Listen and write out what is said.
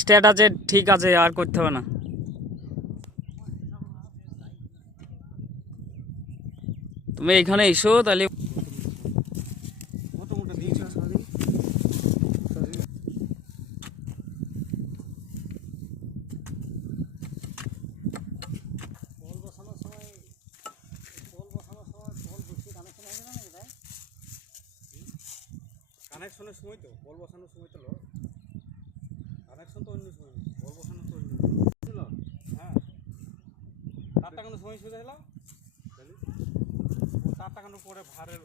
Stat আছে, ঠিক আছে, আর করতে হবে না। তুমি এইখানে এসো তাহলে। কানেকশনের সময় তো বল বসানোর সময় তো কানেকশন তো অন্য সময়, বল বসানোর তো অন্য ছিল। হ্যাঁ, তার টাকানো সময় সুবিধা হলো, তার টাকানোর পরে ভারের